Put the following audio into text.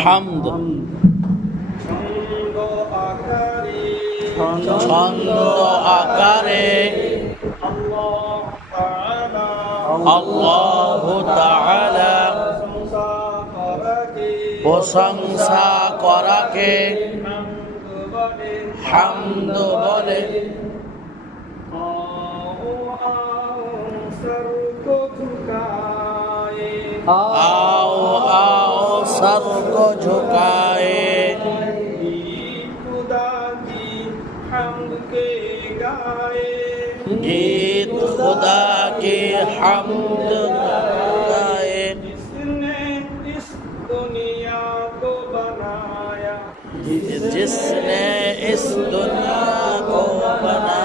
হামদ ছন্দ আকারে আল্লাহ তাআলা প্রশংসা করাকে হামদ বলে। आओ आओ सर को झुकाए खुदा की हमद के गाए, गीत खुदा की हमद गाए। जिसने इस दुनिया को बनाया, जिसने इस दुनिया को बनाया,